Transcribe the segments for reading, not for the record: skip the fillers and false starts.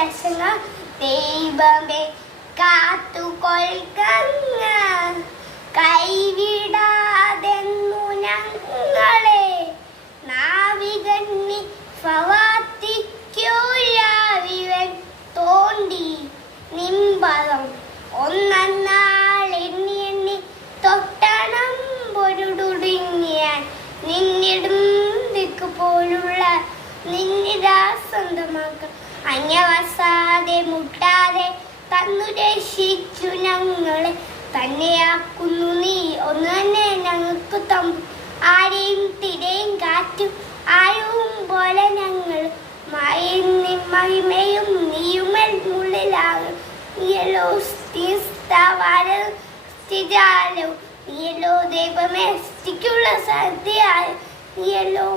കലശങ്ങൾ ദൈവമേ കാത്തുകൊൽക്കങ്ങ കൈവിടാതെന്നു ഞങ്ങളെ നാവികന്നി ഫവാത്തിക്കൂരാവിവൻ തോണ്ടി നിമ്പതം ഒന്നാൾ എണ്ണി എണ്ണി തൊട്ടണം പൊരുടുടുങ്ങിയാൻ നിന്നിടും ദിക്കു പോലുള്ള നിന്നിതാ സ്വന്തമാക്കം അന്യവസാതെ മുട്ടാതെ തന്നു രക്ഷിച്ചു ഞങ്ങളെ തന്നെയാക്കുന്നു നീ ഒന്ന് തന്നെ ഞങ്ങൾക്ക് തമ്പു ആരെയും തിരയും കാറ്റും ആരും പോലെ ഞങ്ങൾ മഹിമയും നീയുമൽ മുള്ളിലാകും നീയല്ലോ സ്ഥിരാലോ നീയല്ലോ ദൈവമേ സ്ഥിതിക്കുള്ള സത്യാലോ നീയല്ലോ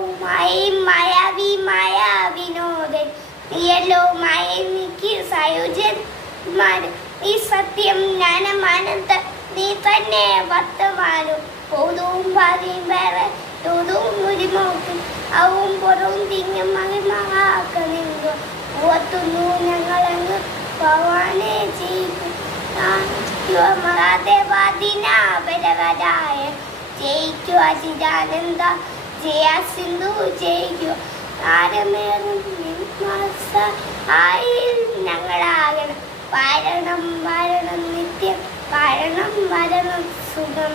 മായാവിനോദൻ നീയല്ലോ മായനിക്ക് സയോജന്മാര് നീ സത്യം ജ്ഞാനമാനന്ദ നീ തന്നെ വർത്തമാനം പോതും ഭാര്യയും വേറെ തോതും മുരിമോക്കും അവവും പുറവും തിങ്ങും മഹിമഹാക്ക നിന്നു ഓത്തുന്നു ഞങ്ങളങ്ങ് ഭവാനെ ചെയ്തു മഹാദേവാദിനാപരവരായ ജയിക്കു അജിതാനന്ദ ജയ സിന്ധു ജയിക്കു താരമേറും ആയിൽ ഞങ്ങളാകണം വാരണം നിത്യം വാരണം വരണം സുഖം.